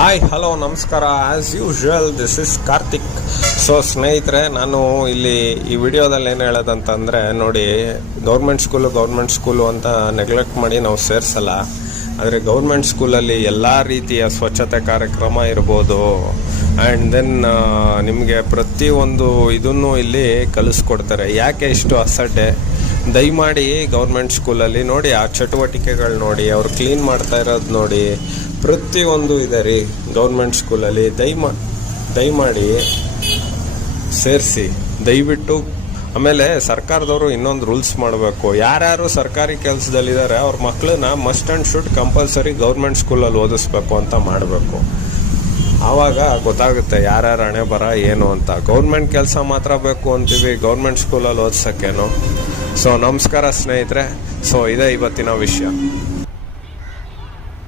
Hi hello ನಮಸ್ಕಾರ. As usual this is Karthik. So ಸ್ನೇಹಿತರೆ, ನಾನು ಇಲ್ಲಿ ಈ ವಿಡಿಯೋದಲ್ಲಿ ಏನು ಹೇಳೋದಂತಂದರೆ, ನೋಡಿ, ಗೌರ್ಮೆಂಟ್ ಸ್ಕೂಲು ಅಂತ ನೆಗ್ಲೆಕ್ಟ್ ಮಾಡಿ ನಾವು ಸೇರಿಸಲ್ಲ. ಆದರೆ ಗೌರ್ಮೆಂಟ್ ಸ್ಕೂಲಲ್ಲಿ ಎಲ್ಲ ರೀತಿಯ ಸ್ವಚ್ಛತೆ ಕಾರ್ಯಕ್ರಮ ಇರ್ಬೋದು, ಆ್ಯಂಡ್ ದೆನ್ ನಿಮಗೆ ಪ್ರತಿಯೊಂದು ಇದನ್ನು ಇಲ್ಲಿ ಕಲಿಸ್ಕೊಡ್ತಾರೆ. ಯಾಕೆ ಇಷ್ಟು ಅಸಡ್ಡೆ? ದಯಮಾಡಿ ಗೌರ್ಮೆಂಟ್ ಸ್ಕೂಲಲ್ಲಿ ನೋಡಿ, ಆ ಚಟುವಟಿಕೆಗಳು ನೋಡಿ, ಅವ್ರು ಕ್ಲೀನ್ ಮಾಡ್ತಾ ಇರೋದು ನೋಡಿ, ಪ್ರತಿಯೊಂದು ಇದೆ ರೀ ಗೌರ್ಮೆಂಟ್ ಸ್ಕೂಲಲ್ಲಿ. ದಯಮಾಡಿ ಸೇರಿಸಿ ದಯವಿಟ್ಟು. ಆಮೇಲೆ ಸರ್ಕಾರದವರು ಇನ್ನೊಂದು ರೂಲ್ಸ್ ಮಾಡಬೇಕು. ಯಾರ್ಯಾರು ಸರ್ಕಾರಿ ಕೆಲಸದಲ್ಲಿದ್ದಾರೆ ಅವ್ರ ಮಕ್ಕಳನ್ನ must and should compulsory government ಸ್ಕೂಲಲ್ಲಿ ಓದಿಸ್ಬೇಕು ಅಂತ ಮಾಡಬೇಕು. ಆವಾಗ ಗೊತ್ತಾಗುತ್ತೆ ಯಾರ್ಯಾರ ಹಣೆ ಬರ ಏನು ಅಂತ. ಗೌರ್ಮೆಂಟ್ ಕೆಲಸ ಮಾತ್ರ ಬೇಕು ಅಂತೀವಿ, ಗೌರ್ಮೆಂಟ್ ಸ್ಕೂಲಲ್ಲಿ ಓದಿಸೋಕ್ಕೇನು? ಸೊ ನಮಸ್ಕಾರ ಸ್ನೇಹಿತರೆ. ಸೊ ಇದೇ ಇವತ್ತಿನ ವಿಷಯ.